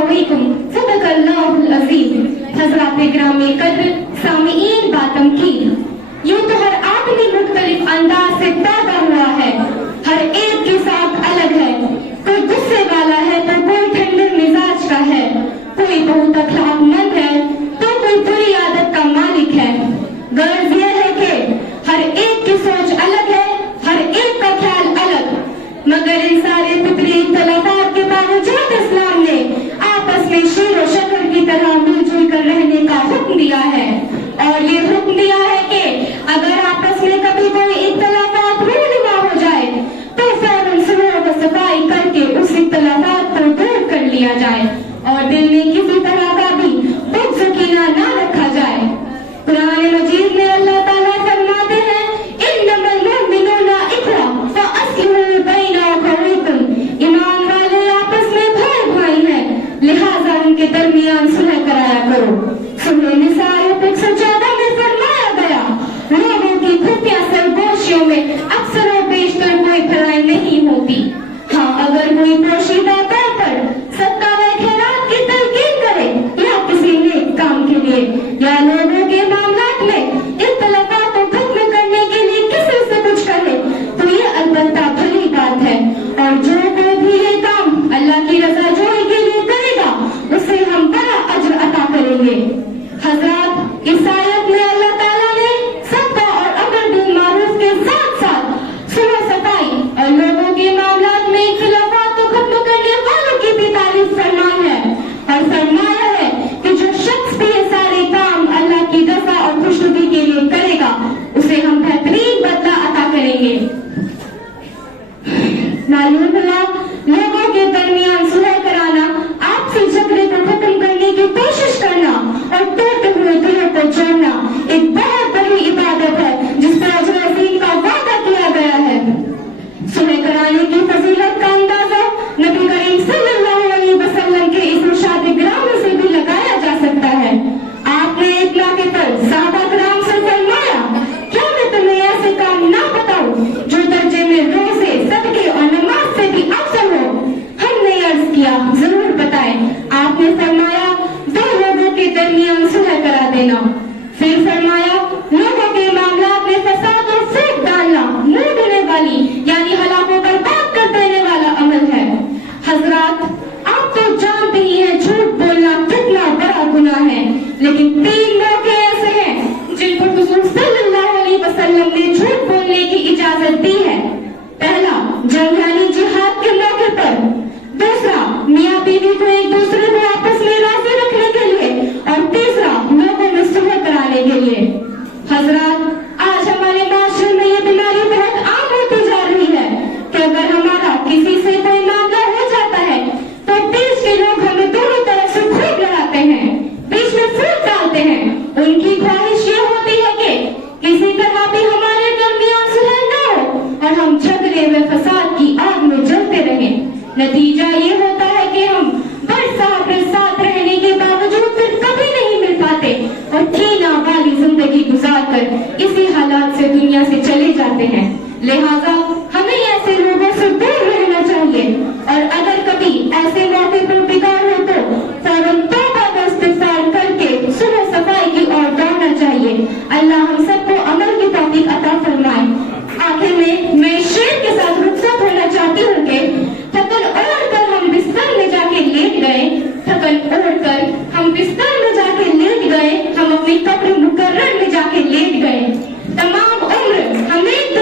अखवैकुम सदकल्लाहुल अज़ीम। हज़रात ग्रामी कद्र सामीईन बातमकीन, यूं तो हर आदमी मुख्तलिफ अंदाज से पैदा हुआ है, हर एक के साथ अलग है। कोई गुस्से वाला है तो कोई ठंडे मिजाज का है, कोई बहुत अखलाकमंद है तो कोई बुरी आदत का मालिक है। गर्ज यह है कि हर एक की सोच अलग है, हर एक का ख्याल अलग, मगर इन सारे फितरी इख्तिलाफात के बावजूद इस्लाम ने आपस में शीर और शक्कर की तरह मिलजुल कर रहने का हुक्म दिया है। और ये हुक्म दिया है कि अगर आपस में कभी कोई इख्तिलाफात रूनुमा हो जाए तो फौरन सुलह व सफाई करके उस इख्तिलाफात को दूर कर लिया जाए और दिल में किसी तरह का भी बुग़्ज़ कीना ना रखा जाए। कुरान मजीद में अल्लाह ताला फरमाते हैं, इन्नमल मुमिनूना इख्वा फअस्लिहू बैना अखवैकुम, ईमान वाले आपस में भाई भाई हैं, लिहाजा उनके दरमियान सुलह कराया करो। सूरह निसा 114 में फरमाया गया, लोगों की खुफिया सरगोशियों में अक्सर और बेशतर कोई भलाई नहीं होती। हाँ, अगर कोई पोशीदा तौर पर सदका व खैरात की तलकीन करे या किसी नेक काम के लिए या लोगों के मामलात में इख्तिलाफात को खत्म करने के लिए किसी से कुछ करे तो ये अलबत्ता भली बात है। और जो कोई भी ये काम अल्लाह की रज़ा जोई के लिए करेगा उसे हम बड़ा अज्र अता करेंगे। हज़रात, इस आयत में अल्लाह ताला ने सबका और अमर बिल मारूफ के साथ साथ सुलह सफाई और लोगों के मामलात में इख्तिलाफात को खत्म करने वालों की भी तारीफ फरमाई है और फरमाया है कि जो शख्स भी ये सारे काम अल्लाह की रज़ा और खुशनुदी के लिए करेगा उसे हम बेहतरीन बदला अता करेंगे। मालूम हुआ लोगों के दरमियान सुलह कराना, आपसी झगड़े को खत्म करने की कोशिश करना और टूटे हुए दिलों को जोड़ना एक बहुत बड़ी इबादत है जिस पर अजर अज़ीम का वादा किया गया है। सुलह कराने की फजीलत का अंदाजा नबी करीम सल्लल्लाहु अलैहि वसल्लम के इस इरशाद ग्रामी से भी लगाया जा सकता है। आपने एक मौके पर सहाबा किराम से फरमाया, क्या मैं तुम्हें ऐसे काम ना बताऊं जो दर्जे में रोजे, सदके और नमाज से भी अफजल हो? हमने अर्ज किया, जरूर बताएं। आपने फरमाया, दो लोगों के दरमियान सुलह करा देना। फिर फरमाया, लोगों के मामलात में फसाद और फूट डालना मुंह ढोने वाली यानी हलाकों पर बात कर देने वाला अमल है। हजरात, आप तो जानते ही हैं झूठ बोलना कितना बड़ा गुनाह है, लेकिन 3 मौके ऐसे हैं जिन पर हुजूर सल्लल्लाहु अलैहि वसल्लम ने झूठ बोलने की इजाजत दी है। पहला, जंग यानी जिहाद के मौके पर। दूसरा, मियाँ बीवी को एक दूसरे को आपस में राजी रखने के लिए। और तीसरा, लोगों में सुलह कराने के लिए। हजरात, आज हमारे माशरे में ये बीमारी बहुत आम होती जा रही है कि अगर हमारा किसी से कोई मामला हो जाता है तो देश के लोग हमें दोनों तरफ से खूब लड़ाते हैं, बीच में फूट डालते हैं। उनकी ख्वाहिश ये होती है कि किसी तरह भी हमारे दरमियान सुलह न हो और हम झगड़े व फसाद की आग में जलते रहें। नतीजा ये होता है कि हम बरसात में साथ रहने के बावजूद फिर कभी नहीं मिल पाते और कीना वाली जिंदगी गुजार कर इसी हालात से दुनिया से चले जाते हैं। लिहाजा हमें ऐसे लोगों से दूर रहना चाहिए और अगर कभी ऐसे मौके पर बिगाड़ हो तो फौरन तौबा व इस्तिग़फ़ार करके सुलह सफाई की ओर दौड़ना चाहिए। अल्लाह हम सबको अमल की तौफीक अता फरमाए। आखिर में मैं शेर के साथ रुखसत होना चाहती हूँ कि थकन ओढ़ कर हम बिस्तर में जाके लेट गए, थकन ओढ़ कर हम बिस्तर में जाके लेट गए, हम अपनी कब्र मुकर्रर में जाके लेट गए। तमाम उम्र हम एक